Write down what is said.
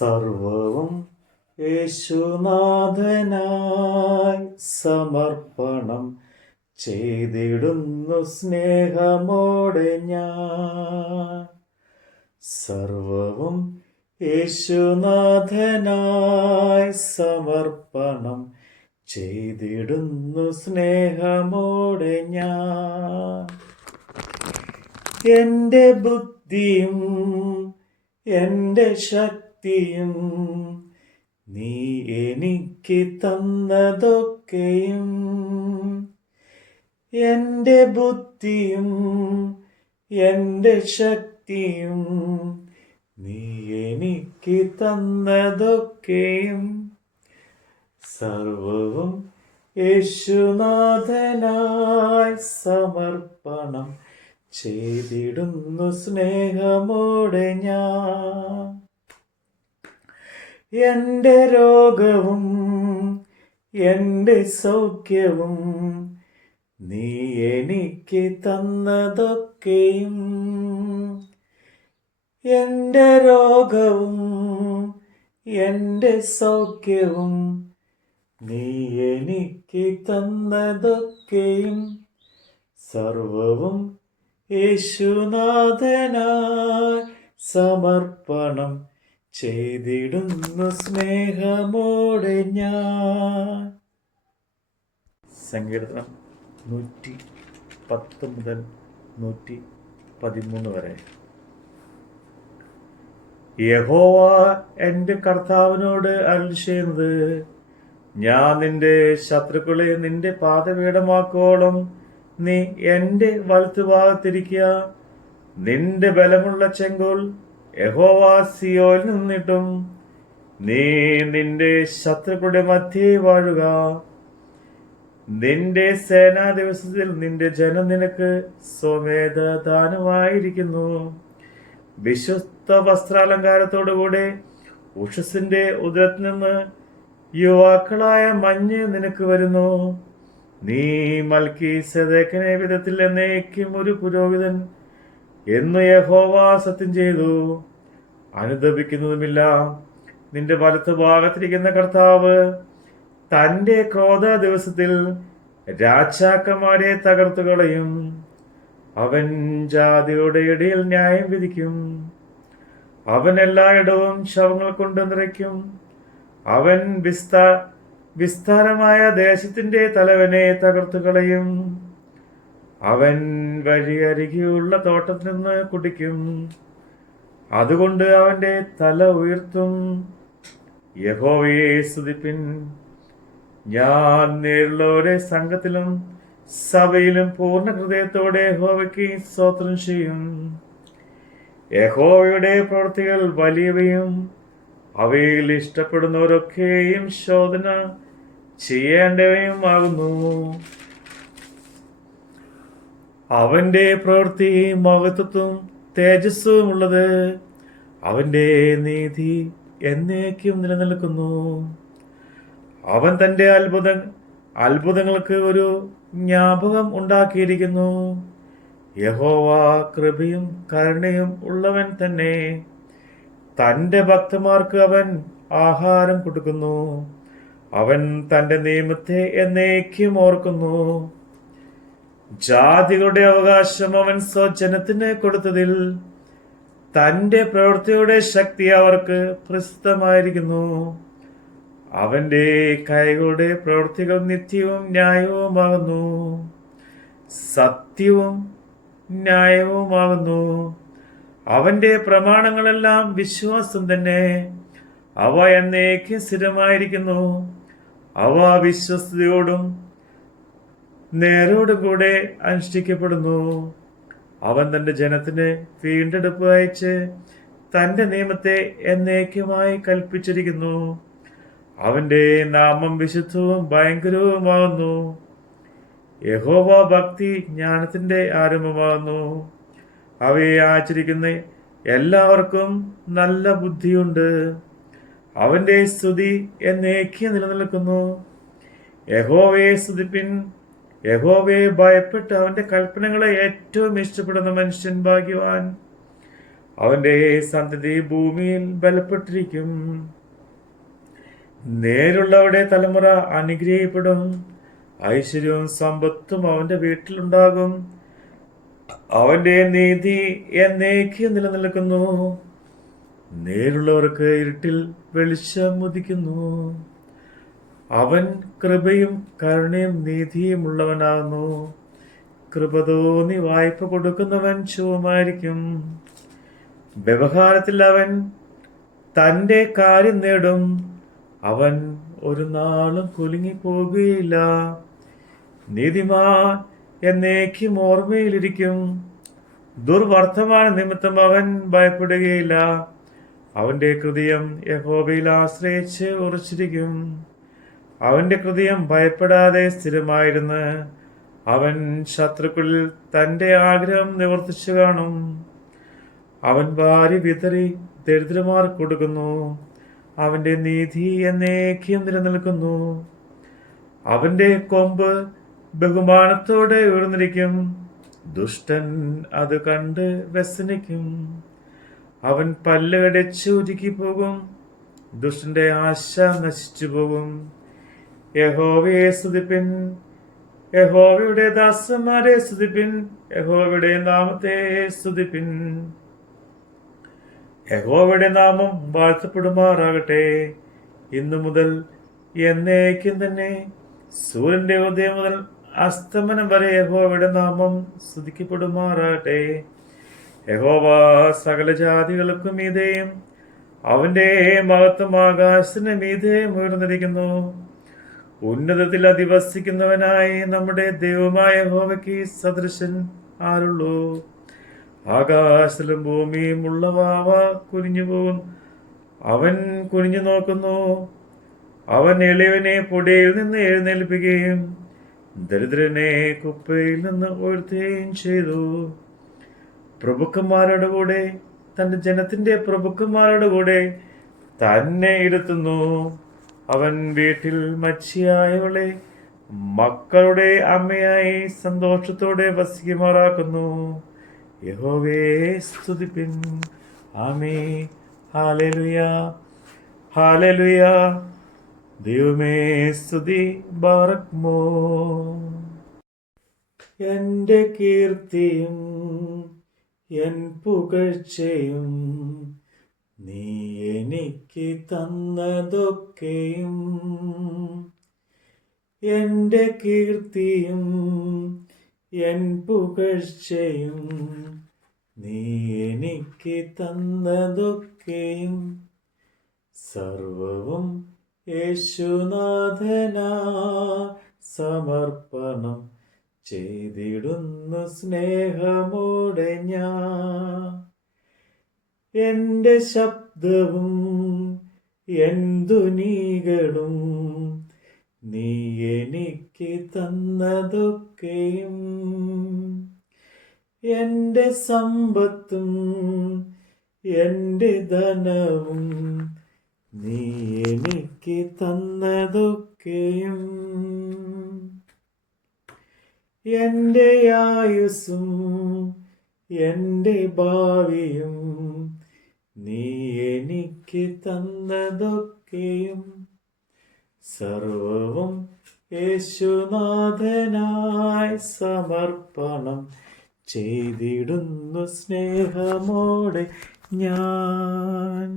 സർവവും യേശുനാഥനായി സമർപ്പണം ചെയ്തിടുന്നു സ്നേഹമോടെ ഞാൻ. സർവവും യേശുനാഥനായി സമർപ്പണം ചെയ്തിടുന്നു സ്നേഹമോടെ ഞാൻ. എന്റെ ബുദ്ധിയും എന്റെ ശക്തിയും നീ എനിക്ക് തന്നതൊക്കെയും എന്റെ ബുദ്ധിയും എന്റെ ശക്തിയും നീ എനിക്ക് തന്നതൊക്കെയും സർവവും യേശുനാഥനായി സമർപ്പണം ചെയ്തിടുന്നു സ്നേഹമോടെ ഞാൻ. എന്റെ രോഗവും എന്റെ സൗഖ്യവും നീ എനിക്ക് തന്നതൊക്കെയും. എന്റെ രോഗവും എന്റെ സൗഖ്യവും നീ എനിക്ക് തന്നതൊക്കെയും. സർവവും യേശുനാഥനായി സമർപ്പണം ചെയ്തിടുന്നു സ്നേഹമോടെ ഞാൻ. സങ്കീർത്തനം നൂറ്റി പത്ത് മുതൽ നൂറ്റി പതിമൂന്ന് വരെ. യഹോവ എന്റെ കർത്താവിനോട് അരുൾ ചെയ്യുന്നത് ഞാൻ നിന്റെ ശത്രുക്കളെ നിന്റെ പാതപീഠമാക്കോളം. നീ എന്റെ വലത്തുഭാഗത്തിരിക്കുക. നിന്റെ ബലമുള്ള ചെങ്കോൽ യഹോവ സിയോയിൽ നിന്നിട്ടും നീ നിന്റെ ശത്രുക്കളുടെ മധ്യേ വാഴുക. നിന്റെ സേനാ ദിവസത്തിൽ നിന്റെ ജനം നിനക്ക് സ്വമേധ ദാനമായിരിക്കുന്നു വിശ്വസ്ത വസ്ത്രാലങ്കാരത്തോടുകൂടെ ഉഷസിന്റെ ഉദരത്തിൽ നിന്ന് യുവാക്കളായ മഞ്ഞ് നിനക്ക് വരുന്നു. നീ മൽക്കി സദേക്കനെ വിധത്തിൽ എന്നേക്കും ഒരു പുരോഹിതൻ എന്ന് യഹോവ സത്യം ചെയ്തു. അനുദപിക്കുന്നതുമില്ല. നിന്റെ വലത്ത് ഭാഗത്തിരിക്കുന്ന കർത്താവ് തന്റെ ക്രോധ ദിവസത്തിൽ രാജാക്കന്മാരെ തകർത്തു കളയും. അവൻ ജാതിയുടെ ഇടയിൽ ന്യായം വിധിക്കും. അവൻ എല്ലായിടവും ശവങ്ങൾ കൊണ്ട് നിറയ്ക്കും. അവൻ വിസ്താ വിസ്താരമായ ദേശത്തിന്റെ തലവനെ തകർത്തു കളയും. അവൻ വഴിയരികെയുള്ള തോട്ടത്തിൽ നിന്ന് കുടിക്കും. അതുകൊണ്ട് അവന്റെ തല ഉയർത്തും. യഹോവയെ സ്തുതിപ്പിൻ. ഞാൻ നേരിലുള്ളവരെ സംഘത്തിലും സഭയിലും പൂർണ ഹൃദയത്തോടെ യഹോവയ്ക്ക് സ്തോത്രം ചെയ്യും. യഹോവയുടെ പ്രവൃത്തികൾ വലിയവയും അവയിൽ ഇഷ്ടപ്പെടുന്നവരൊക്കെയും ശോധന ചെയ്യേണ്ടവയും ആകുന്നു അവന്റെ പ്രവൃത്തി മഹത്വത്വം തേജസ്സും ഉള്ളത് അവന്റെ നീതി എന്നേക്കും നിലനിൽക്കുന്നു. അവൻ തന്റെ അത്ഭുത അത്ഭുതങ്ങൾക്ക് ഒരു ജ്ഞാപകം ഉണ്ടാക്കിയിരിക്കുന്നു. യഹോവ കൃപയും കരുണയും ഉള്ളവൻ തന്നെ. തന്റെ ഭക്തന്മാർക്ക് അവൻ ആഹാരം കൊടുക്കുന്നു. അവൻ തന്റെ നിയമത്തെ എന്നേക്കും ഓർക്കുന്നു. ജാതികളുടെ അവകാശം അവൻ സ്വജനത്തിന് കൊടുത്തതിൽ തന്റെ പ്രവൃത്തിയുടെ ശക്തി അവർക്ക് പ്രസിദ്ധമായിരിക്കുന്നു. അവന്റെ കൈകളുടെ പ്രവൃത്തികൾ നിത്യവും ന്യായവുമാകുന്നു. സത്യവും ന്യായവുമാകുന്നു. അവന്റെ പ്രമാണങ്ങളെല്ലാം വിശ്വാസം തന്നെ. അവ എന്നേക്ക് സ്ഥിരമായിരിക്കുന്നു. അവ വിശ്വസ്തയോടും നേരോടും കൂടെ അനുഷ്ഠിക്കപ്പെടുന്നു. അവൻ തന്റെ ജനത്തിന് വീണ്ടെടുപ്പ് അയച്ച് തന്റെ നിയമത്തെ എന്നേക്കുമായി കൽപ്പിച്ചിരിക്കുന്നു. അവന്റെ നാമം വിശുദ്ധവും ഭയങ്കരവുമാകുന്നു. യഹോവ ഭക്തി ജ്ഞാനത്തിന്റെ ആരംഭമാകുന്നു. അവയെ ആചരിക്കുന്ന എല്ലാവർക്കും നല്ല ബുദ്ധിയുണ്ട്. അവന്റെ സ്തുതി എന്നേക്ക് നിലനിൽക്കുന്നു. യഹോവയെ സ്തുതിപ്പിൻ യഹോവയെ ഭയപ്പെട്ട് അവന്റെ കൽപ്പനകളെ ഏറ്റവും ഇഷ്ടപ്പെടുന്ന മനുഷ്യൻ ഭാഗ്യവാൻ. അവന്റെ സന്തതി ഭൂമിയിൽ ബലപ്പെട്ടിരിക്കും. നേരുള്ളവരുടെ തലമുറ അനുഗ്രഹിക്കപ്പെടും ഐശ്വര്യവും സമ്പത്തും അവന്റെ വീട്ടിലുണ്ടാകും. അവന്റെ നീതി എന്നേക്ക് നിലനിൽക്കുന്നു. നേരുള്ളവർക്ക് ഇരുട്ടിൽ വെളിച്ചം അവൻ കൃപയും കരുണയും നീതിയും ഉള്ളവനാകുന്നു. കൃപ തോന്നി വായ്പ കൊടുക്കുന്നവൻ ശുഭമായിരിക്കും. വ്യവഹാരത്തിൽ അവൻ തന്റെ കാര്യം നേടും. അവൻ ഒരു നാളും കുലുങ്ങി പോകുകയില്ല നീതിമാൻ എന്നേക്കും ഓർമ്മയിലിരിക്കും. ദുർവർത്തമാന നിമിത്തം അവൻ ഭയപ്പെടുകയില്ല. അവന്റെ ഹൃദയം യഹോബയിൽ ആശ്രയിച്ച് ഉറച്ചിരിക്കും. അവന്റെ ഹൃദയം ഭയപ്പെടാതെ സ്ഥിരമായിരുന്നു അവൻ ശത്രുക്കളിൽ തന്റെ ആഗ്രഹം നിവർത്തിച്ചു കാണും. അവൻ ഭാര്യ വിതറി ദരിദ്രമാർ കൊടുക്കുന്നു. അവന്റെ നീതി എന്നേക്കും നിലനിൽക്കുന്നു. അവന്റെ കൊമ്പ് ബഹുമാനത്തോടെ ഉയർന്നിരിക്കും. ദുഷ്ടൻ അത് കണ്ട് വ്യസനിക്കും. അവൻ പല്ലുകടിച്ച് ഉരുക്കി പോകും ദുഷ്ടന്റെ ആശ നശിച്ചു പോകും യഹോവയെ സ്തുതിപ്പിൻ. യഹോവയുടെ ദാസന്മാരെ സ്തുതിപ്പിൻ. യഹോവയുടെ നാമത്തെ സ്തുതിപ്പിൻ. യഹോവയുടെ നാമം വാഴ്ത്തപ്പെടുമാറാകട്ടെ. ഇന്നു മുതൽ എന്നേക്കും തന്നെ സൂര്യന്റെ ഉദയം മുതൽ അസ്തമനം വരെ യഹോവയുടെ നാമം സ്തുതിക്കപ്പെടുമാറാകട്ടെ. യഹോവ സകല ജാതികൾക്കും ഇതേയും അവന്റെ മഹത്വം ആകാശത്തിന് മീതെയും ഉയർന്നിരിക്കുന്നു. ഉന്നതത്തിൽ അധിവസിക്കുന്നവനായി നമ്മുടെ ദൈവമായ യഹോവയ്ക്ക് സദൃശൻ ആരുള്ളൂ? ആകാശത്തിലും ഭൂമിയും ഉള്ളവാവ കുനിഞ്ഞു പോകും. അവൻ കുനിഞ്ഞു നോക്കുന്നു. അവൻ എളിയവനെ പൊടിയിൽ നിന്ന് എഴുന്നേൽപ്പിക്കുകയും ദരിദ്രനെ കുപ്പയിൽ നിന്ന് ഉയർത്തുകയും ചെയ്തു. പ്രഭുക്കന്മാരുടെ കൂടെ തന്റെ ജനത്തിന്റെ പ്രഭുക്കന്മാരുടെ കൂടെ തന്നെ ഇരുത്തുന്നു. അവൻ വീട്ടിൽ മച്ചിയായവളെ മക്കളുടെ അമ്മയായി സന്തോഷത്തോടെ വസിക്കുമാറാക്കുന്നു. യഹോവേ സ്തുതിപ്പിൻ. ആമേ ഹാലലുയ ഹാലലുയ ദൈവമേ സ്തുതി ബാറക്മോ. എന്റെ കീർത്തിയും എൻ പുകഴ്ചയും നീ എനിക്ക് തന്നതൊക്കെയും എന്റെ കീർത്തിയും എൻ പുകഴ്ചയും നീ എനിക്ക് തന്നതൊക്കെയും സർവവും യേശുനാഥനാ സമർപ്പണം ചെയ്തിടുന്നു സ്നേഹമോടെ ഞാൻ. എന്റെ ശബ്ദവും എന്തുനീകളും നീ എനിക്ക് തന്നതൊക്കെയും എന്റെ സമ്പത്തും എന്റെ ധനവും നീ എനിക്ക് തന്നതൊക്കെയും എന്റെ ആയുസ്സും എന്റെ ഭാവിയും നീ എനിക്ക് തന്നതൊക്കെയും സർവവും യേശുനാഥനായി സമർപ്പണം ചെയ്തിടുന്നു സ്നേഹമോടെ ഞാൻ.